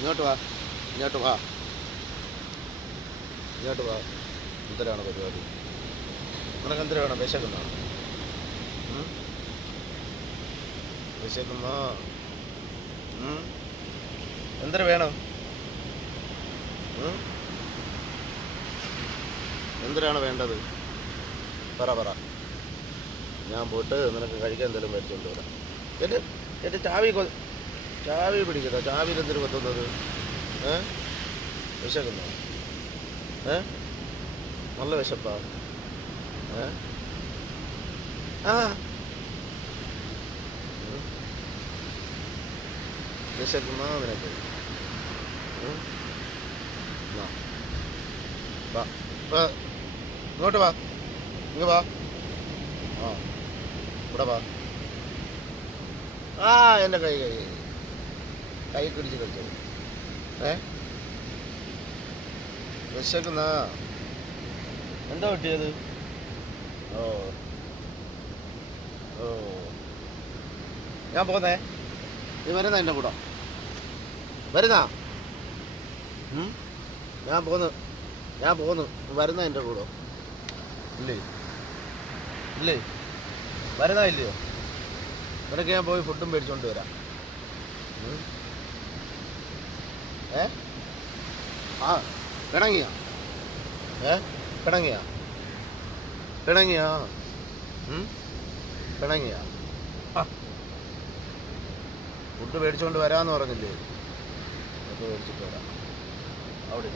ഇങ്ങോട്ട് വാ, ഇങ്ങോട്ട് വാ, ഇങ്ങോട്ട് വാ. എന്തിനാണ് പരിപാടി? നിനക്ക് എന്തിനു വേണം? വിശക്കുന്നോ? വിശക്കുന്നോ? എന്തിനു വേണം? എന്തിനാണ് വേണ്ടത്? പറ പറ. ഞാൻ പോയിട്ട് നിനക്ക് കഴിക്കാൻ എന്തെങ്കിലും മേടിച്ചുകൊണ്ട് വരാം. എന്നിട്ട് ചാവി പിടിക്കുന്ന ചാവിയിൽ എന്തിനു കൊത്തുന്നത്? വിശക്കുന്നോ? നല്ല വിശപ്പാ? ആ വിശക്കുന്നോ നിനക്ക്? വാ, ഇങ്ങോട്ട് വാ, ഇങ്ങ് വാ. ആ ഇവിടെ വാ. ആ എൻ്റെ കൈ പിടിച്ച് കളിച്ചത്. വിശക്കുന്ന എന്താ പറ്റിയത്? ഓ ഓ ഞാൻ പോന്നേ. നീ വരുന്ന എൻ്റെ കൂടെ? വരുന്ന? ഞാൻ പോന്നു. വരുന്ന എൻ്റെ കൂടെ? ഇല്ലേ വരുന്ന ഇല്ലയോ? നിനക്ക് ഞാൻ പോയി ഫുഡും മേടിച്ചുകൊണ്ട് വരാം. ആ പിണങ്ങിയ ഫുഡ് മേടിച്ചുകൊണ്ട് വരാമെന്ന് പറഞ്ഞില്ലേ? ഫുഡ് മേടിച്ചിട്ട് വരാം. അവിടെ